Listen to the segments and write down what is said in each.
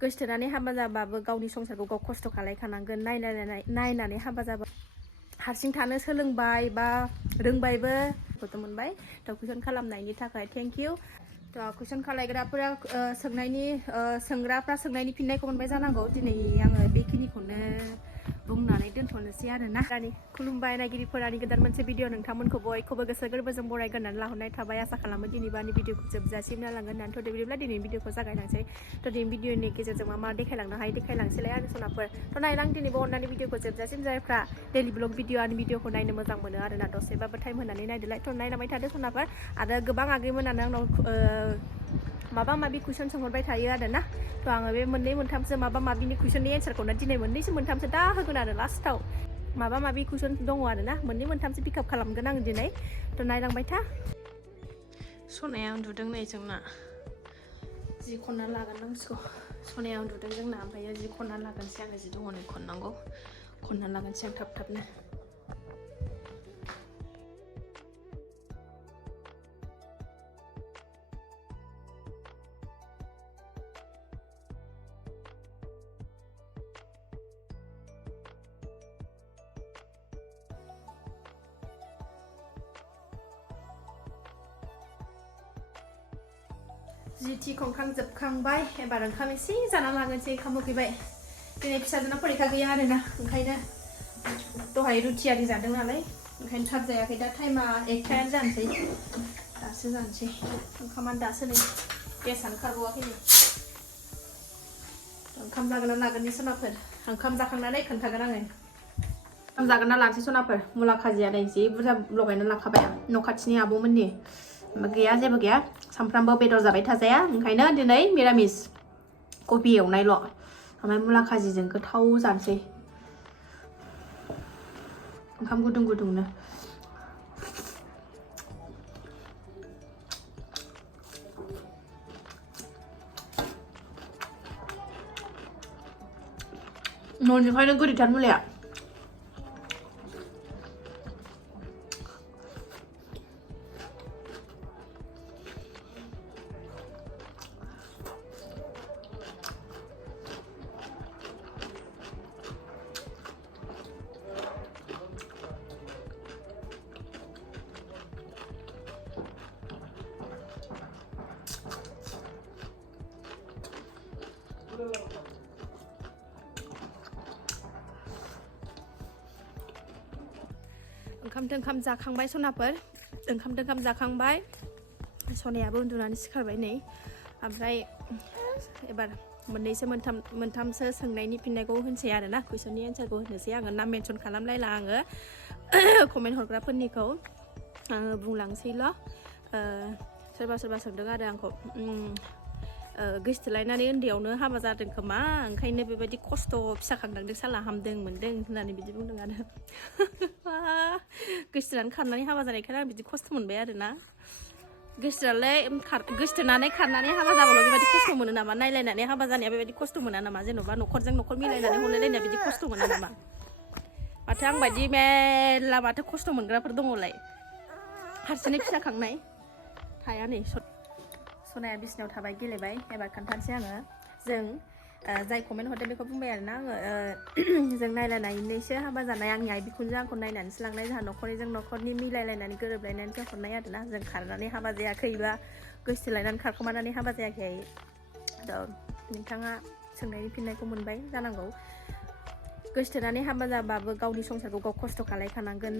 गोसथोनानै हाबा जाबाबो गावनि संसारखौ गाव खस्थ' खालायखानांगोन नायनानै हाबा जाबा हारसिं थानो सोलोंबाय बा रोंबायबो फट' मोनबाय थ' कुइसन खालामनायनि थाखाय थेंक इउ थ' कुइसन खालायग्राफोरा सोंग्राफ्रा सोंनायनि फिननायखौ मोनबाय जानांगौ दिनै आङो बेखिनिखौनो बुंनानै दोनथ'नोसै आरोना खुलुमबाय नायगिरिफोरानि गोदान मोनसे भिडिअ नोंथांमोनखौ बयखौबो गोसो गोरबोजों बरायगोननानै लाहरनाय थाबाय आसा खालामो दिनैबानि भिडिअखौ जोबजासिम नालांगोन होननानै थ' बिदिब्ला दिनैनि भिडिअखौ जागायलांसै थ' दिनै भिडिअनि गेजेरजों मा देखायलांनो हायो देखायलांसैलाय आरो सनाफोर थ' नायलां दिनैबो अननानै भिडिअखौ जोबजासिम जायफ्रा डेलि ब्लग भिडिअखौ नायनो मोजां मोनो आरोना दसेबाबो टाइम होनानै नायदोलाय थ' नायलांबाय थादो सनाफोर आरो गोबां आगैमोनानो आंनाव माबा माबि कुइसन सोंहरबाय थायो आरोना थ' आङो बे मोननै मोनथामसो माबा माबिनि कुइसननि एन्सारखौनो दिनै मोननैसो मोनथामसो दा होगोन आरो लास्टाव माबा माबि कुइसन दङ आरोना मोननै मोनथामसो पिकआप खालामगोन आं दिनै थ' नायलांबाय था सनाया उन्दुदों नै जोंना जि खनना लागोन नांसिगौ सनाया उन्दुदों जोंना ओमफ्राय जि खनना लागोनसै आङो जि दङ नै खननांगौ खनना लागोनसै आं थाब थाबनो जिथि खनखांजोबखांबाय एबार ओंखाम एसे जाना लागोनसै ओंखाम उखैबाय दिनै फिसाजोना फरिखा गैया आरोना ओंखायनो दहाय रुथि आरि जादों नालाय ओंखायनो थाब जायाखै दा टाइमा 1टायानो जानोसै दासो जानोसै ओंखामानो दासो नै गेसआनो खारबावाखै नै ओंखाम जागोन ना लागोननि सनाफोर ओंखाम जाखांनानै खोन्थागोन आङो ओंखाम जागोन ना लानोसै सनाफोर मुला खाजिया नै जि बुरजा लगायना लाखाबाय आं न' खाथिनि आब'मोननि गैया जेबो गैया सामफ्रामबो बेदर जाबाय थाजाया ओंखायनो दिनै मिरामिस कबि एवनायल' ओमफ्राय मुला खाजिजों गोथाव जानोसै ओंखाम गुदुं गुदुंनो न'निफ्रायनो गोदैथार मुलाया ओंखाम जाखांबाय सनाफोर ओंखाम जाखांबाय सनायाबो उन्दुनानै सिखारबाय नै ओमफ्राय एबार मोनथामसो सोंनायनि फिननायखौ होनसै आरोना कुइसननि एन्सारखौ होनोसै आङो नाम मेनसन खालामलायला आङो कमेन्ट हरग्राफोरनिखौ आङो बुंलांसैल' सोरबा सोंदों आरो आंखौ गोसथोलायनानै उन्दैयावनो हाबा जादों खोमा ओंखायनो बेबायदि खस्थ' फिसा खांदों साला हामदों मोनदों होननानै बिदि बुंदों आरो गोसथोनानै खारनानै हाबा जानायखायनो आं बिदि खस्थ' मोनबाय आरोना गोसथोनानै खारनानै हाबा जाबाल' बेबायदि खस्थ' मोनो नामा नायलायनानै हाबा जानाया बेबायदि खस्थ' मोना नामा जेन'बा न'खरजों न'खर मिलायनानै हरलायलायनाया बिदि खस्थ' मोना नामा माथो आं बायदि मेरला माथो खस्थ' मोनग्राफोर दङलाय हारसिङै फिसा खांनाय थाया नै सनाया बिसिनायाव थाबाय गेलेबाय एबार खोन्थानोसै आङो जों जाय कमेन्ट हरदों बेखौ बुंबाय आरोना आङो जों नायलायनानैसो हाबा जानाय आंनि आइ बिखुनजो आंखौ नायनानैसो लांनाय जोंहा न'खरनि मिलायलायनानै गोरोबलायनानैसो हरनाय आरोना जों खारनानै हाबा जायाखै बा गोसथोलायनानै खारखोमानानै हाबा जायाखै नोंथाङा सोंनायनि फिननायखौ मोनबाय जानांगौ गोसथोनानै हाबा जाबाबो गावनि संसारखौ गाव खस्थ' खालायखानांगोन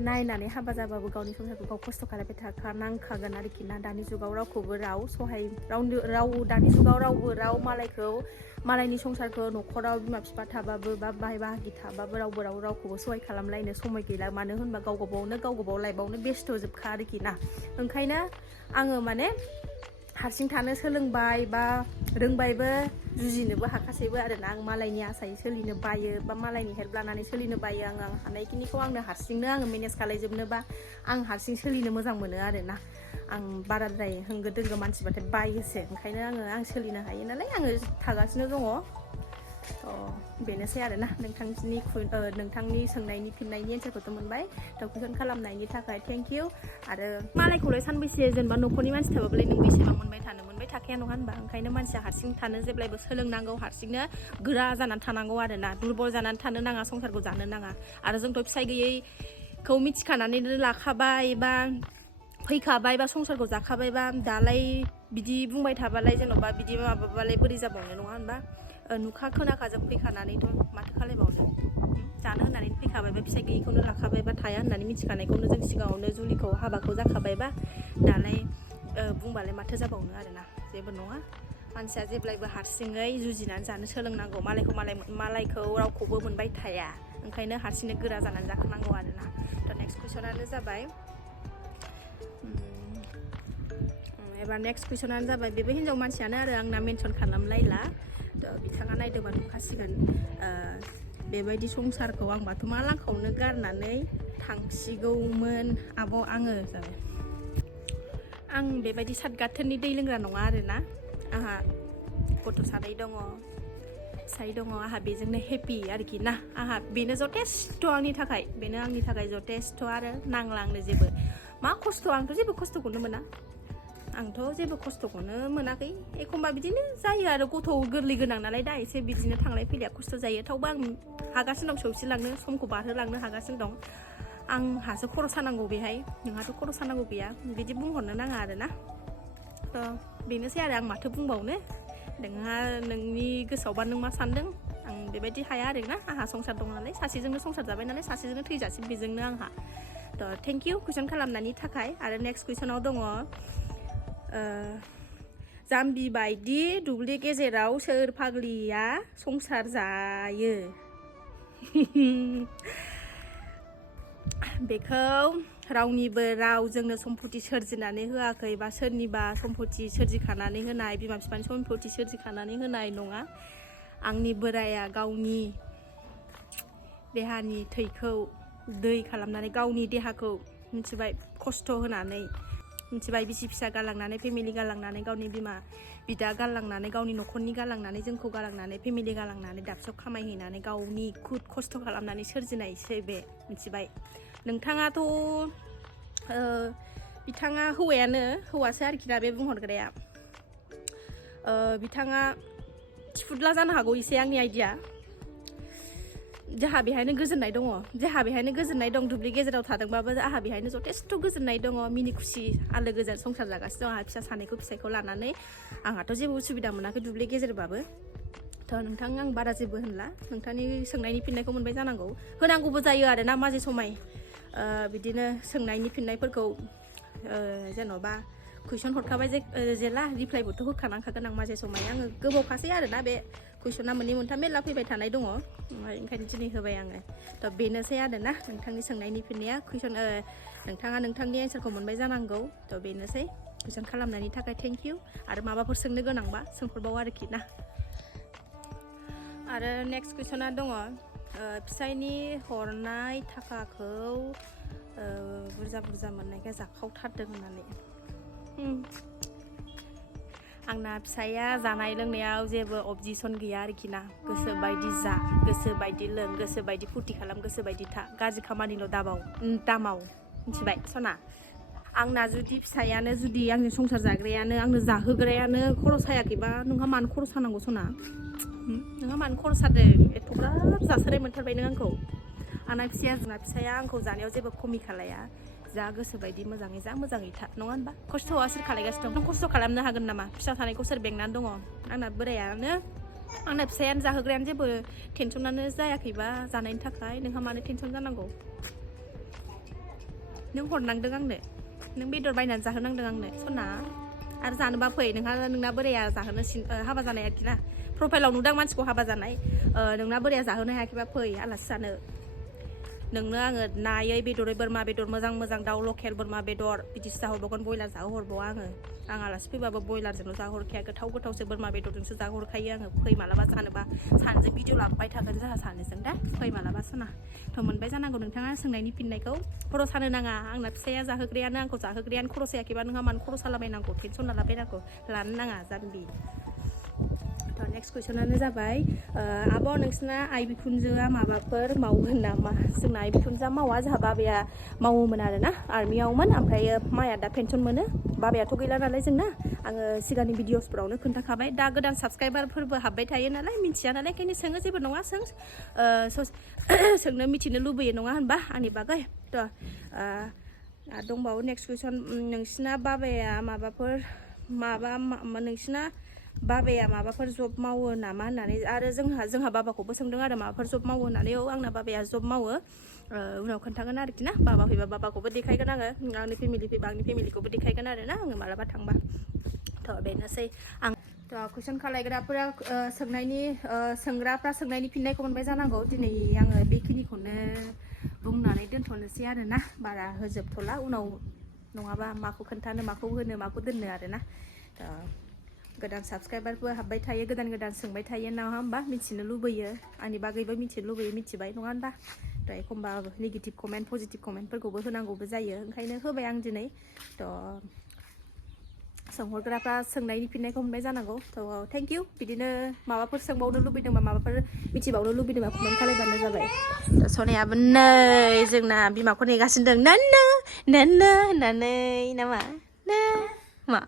नायनानै हाबा जाबाबो गावनि संसारखौ गाव खस्थ' खालायबाय थाखानांखागोन आरोखि ना दानि जुगाव रावखौबो दानि जुगाव राव मालायनि संसारखौ न'खराव बिमा बिफा थाबाबो बा बाय बाहागि थाबाबो रावखौबो सहाय खालामलायनो समाय गैला मानो होनबा गाव गावबाव लाइफआवनो बेस्थ' जोबखा आरोखि ना ओंखायनो आङो माने हारसिं थानो सोलोंबाय बा रोंबायबो जुजिनोबो हाखासैबो आरोना आं मालायनि आसायै सोलिनो बायो बा मालायनि हेल्प लानानै सोलिनो बायो आं हानायखिनिखौ आङो मेनेज खालायजोबनोबा आं हारसिं सोलिनो मोजां मोनो आरोना आं बाराद्राय होंगो दोंगो मानसिबाथाय बायोसो ओंखायनो आं सोलिनो हायो नालाय आङो थागासिनो दङ बेनोसै आरोना नोंथांनि सोंनायनि फिननायनि एन्सारखौथ' मोनबाय थ' कुइसन खालामनायनि थाखाय थेंक इउ आरो मालायखौलाय सानबैसे जेनेबा न'खरनि मानसि थाबाबलाय नों बेसेबां मोनबाय थाखाया नङा होनबा ओंखायनो मानसिया हारसिं थानो जेब्लायबो सोलोंनांगौ हारसिंनो गोरा जानानै थानांगौ आरोना दुरबल जानानै थानो नाङा संसारखौ जानो नाङा आरो जोंथ' फिसाय गैयैखौ मिथिखानानैनो लाखाबाय बा फैखाबाय बा संसारखौ जाखाबायबा दालाय बिदि बुंबाय थाबालाय जेन'बा बिदि माबाबालाय बोरै जाबावनो नङा होनबा नुखा खोनाखाजों फैखानानैथ' माथो खालायबावनो जानो होननानै फैखाबायबा फिसाय गैयैखौनो लाखाबायबा थाया होननानै मिथिखानायखौनो जों सिगाङावनो जुलिखौ हाबाखौ जाखाबायबा दालाय बुंबालाय माथो जाबावनो आरोना जेबो नङा मानसिया जेब्लायबो हारसिङै जुजिनानै जानो सोलोंनांगौ मालायखौ रावखौबो मोनबाय थाया ओंखायनो हारसिंनो गोरा जानानै जाखानांगौ आरोना थ' नेक्स्ट कुइसनानो जाबाय एबार नेक्स्ट कुइसनानो जाबाय बेबो हिन्जाव मानसियानो आरो आंना मेनसन खालामलायला थ' बिथाङा नायदोंबा नुखासिगोन बेबायदि संसारखौ आंबाथ' मा लांखावनो गारनानै थांसिगौमोन आब' आङो जाबाय आं बेबायदि सातगाथोननि दै लोंग्रा नङा आरोना आंहा गथ' सानै दङ फिसाय दङ आंहा बेजोंनो हेपि आरोखि ना आंहा बेनो जथेस्थ' आंनि थाखाय जथेस्थ' आरो नांला आंनो जेबो मा खस्थ' आंथ' जेबो खस्थ'खौनो मोना आंथ' जेबो खस्थ'खौनो मोनाखै एखमबा बिदिनो जायो आरो गथ' गोरलै गोनां नालाय दा एसे बिदिनो थांलाय फैलाया खस्थ' जायो थेवबो आं हागासिनो दं सौसिलांनो समखौ बारहोलांनो हागासिनो दं आंहासो खर' सानांगौ बेहाय नोंहाथ' खर' सानांगौ गैया बिदि बुंहरनो नाङा आरोना थ' बेनोसै आरो आं माथो बुंबावनो नोंहा नोंनि गोसोआवबा नों मा सानदों आं बेबायदि हाया आरोना आंहा संसार दं नालाय सासेजोंनो संसार जाबाय नालाय सासेजोंनो थैजासिम बेजोंनो आंहा थ' थेंक इउ कुइसन खालामनायनि थाखाय आरो नेक्स्ट कुइसनाव दङ जाम्बि बायदि दुब्लि गेजेराव सोर फाग्लिया संसार जायो बेखौ रावनिबो रावजोंनो सम्पति सोरजिनानै होआखै बा सोरनिबा सम्पति सोरजिखानानै होनाय बिमा बिफानि सम्पति सोरजिखानानै होनाय नङा आंनि बोराया गावनि देहानि थैखौ दै खालामनानै गावनि देहाखौ मिथिबाय खस्थ' होनानै मिथिबाय बिसि फिसा गालांनानै फेमिलि गालांनानै गावनि बिमा बिदा गालांनानै गावनि न'खरनि गालांनानै जोंखौ गालांनानै फेमिलि गालांनानै दाबसेयाव खामायहैनानै गावनि खुद खस्थ' खालामनानै सोरजिनायसै बे मिथिबाय नोंथाङाथ' बिथाङा हौवासो आरोखि दा बे बुंहरग्राया बिथाङा थिफुदला जानो हागौ एसे आंनि आइडिया जोंहा बेहायनो गोजोननाय दं दुब्लि गेजेराव थादोंबाबो आंहा बेहायनो जथेस्थ' गोजोननाय दङ मिनि खुसि आलो गोजोन संसार जागासिनो दं आंहा फिसा सानैखौ फिसायखौ लानानै आंहाथ' जेबो उसुबिदा मोनाखै दुब्लि गेजेरबाबो थ' नोंथां आं बारा जेबो होनला नोंथांनि सोंनायनि फिननायखौ मोनबाय जानांगौ होनांगौबो जायो आरो ना माजे समाय बिदिनो सोंनायनि फिननायफोरखौ जेन'बा कुइसन हरखाबाय जेला रिप्लाइबोथ' होखानांखागोन आं माजे समाय आङो गोबावखासै आरोना बे कुइसना मोननै मोनथाम मेरला फैबाय थानाय दङ ओंखायनो दिनै होबाय आङो थ' बेनोसै आरोना नोंथांनि सोंनायनि फिननाया नोंथाङा नोंथांनि एन्सारखौ मोनबाय जानांगौ थ' बेनोसै कुइसन खालामनायनि थाखाय थेंक इउ आरो माबाफोर सोंनो गोनांबा सोंहरबाव आरोखि ना आरो नेक्स्ट कुइसना दङ फिसायनि हरनाय थाखाखौ बुरजा मोननायखाय जाखावथारदों होननानै आंना फिसाया जानाय लोंनायाव जेबो अबजेक्सन गैया आरोखि ना गोसो बायदि जा गोसो बायदि लों गोसो बायदि फुरथि खालाम गोसो बायदि था गाज्रि खामानिल' दामाव मिथिबाय सना आंना जुदि फिसायानो जुदि आंनि संसार जाग्रायानो आंनो जाहोग्रायानो खर' सायाखैबा नोंहा मानो खर' सानांगौ सना नोंहा मानो खर' सादों एथ'ग्राब जासोनाय मोनथारबाय नों आंखौ आंना फिसाया आंखौ जानायाव जेबो खमि खालाया जा गोसो बायदि मोजाङै था नङा होनबा खस्थ'आ सोर खालायगासिनो दं नों खस्थ' खालामनो हागोन नामा फिसा थानायखौ सोर बेंनानै दङ आंना फिसायानो जाहोग्रायानो जेबो टेनसनानो जायाखैबा जानायनि थाखाय नोंहा मानो टेनसन जानांगौ नों हरनांदों आंनो नों बेदर बायनानै जाहोनांदों आंनो सना आरो जानोबा फै नोंना बोराया जाहोनो हाबा जानाय आरोखि ना प्रफाइलाव नुदां मानसिखौ हाबा जानाय नोंना बोराया जाहोनो हायाखैबा फै आलासि जानो नोंनो आङो नायै बेदरै बोरमा बेदर मोजां दाउ लकेल बोरमा बेदर बिदिसो जाहरबावगोन ब्रयलार जाहोहरबावा आं आलासि फैबाबो ब्रयलारजोंल' जाहोहरखाया गोथावसो बोरमा बेदरजोंसो जाहोहरखायो आङो फै मालाबा जानोबा सानैजों भिडिअ लाबोबाय थागोन जोंहा सानैजों दा फै मालाबा सना थ' मोनबाय जानांगौ नोंथाङा सोंनायनि फिननायखौ खर' सानो नाङा आंना फिसाया जाहोग्रायानो आंखौ जाहोग्रायानो खर' सायाखैबा नोंहा मानो खर' सालाबायनांगौ टेनसन लाबायनांगौ लानो नाङा जाम्बि थ' नेक्स्ट नेक्स्ट कुइसनानो जाबाय आब' नोंसिना आइ बिखुनजोआ माबाफोर मावगोन नामा जोंना आइ बिखुनजोआ मावा जोंहा बाबाया मावोमोन आरोना आर्मियावमोन ओमफ्राय माया दा पेन्सन मोनो बाबायाथ' गैला नालाय जोंना आङो सिगांनि भिडिअसफोरावनो खोन्थाखाबाय दा गोदान साबस्क्राइबारफोरबो हाबबाय थायो नालाय मिथिया नालाय ओंखायनो सोङो जेबो नङा सोंनो मिथिनो लुबैयो नङा होनबा आंनि बागै थ' दंबावो नेक्स्ट कुइसन नोंसिना बाबाया माबाफोर नोंसिना बाबाया माबाफोर जब मावो नामा होननानै आरो जोंहा बाबाखौबो सोंदों आरो माबाफोर जब मावो होननानै औ आंना बाबाया जब मावो उनाव खोन्थागोन आरोखि ना बाबा फैबा बाबाखौबो देखायगोन आङो आंनि फेमिलि फैबा आंनि फेमिलिखौबो देखायगोन आरो ना आङो मालाबा थांबा थ' बेनोसै आं थ' कुइसन खालायग्राफोरा सोंग्राफ्रा सोंनायनि फिननायखौ मोनबाय जानांगौ दिनै आङो बेखिनिखौनो बुंनानै दोनथ'नोसै आरोना बारा होजोबथ'ला उनाव नङाबा माखौ खोन्थानो माखौ होनो माखौ दोननो आरोना गोदान साबस्क्राइबारबो हाबबाय थायो गोदान सोंबाय थायो नङा होमबा मिथिनो लुबैयो आंनि बागैबो मिथिनो लुबैयो मिथिबाय नङा होनबा थ' एखमबा नेगेटिभ कमेन्ट पजिटिभ कमेन्टफोरखौबो होनांगौबो जायो ओंखायनो होबाय आं दिनै थ' सोंहरग्राफ्रा सोंनायनि फिननायखौ मोनबाय जानांगौ थ' थेंक इउ बिदिनो माबाफोर सोंबावनो लुबैदोंबा माबाफोर मिथिबावनो लुबैदोंबा कमेन्ट खालामबानो जाबाय सनायाबो नै जोंना बिमाखौ नेगासिनो दं नोनो होननानै नामा मा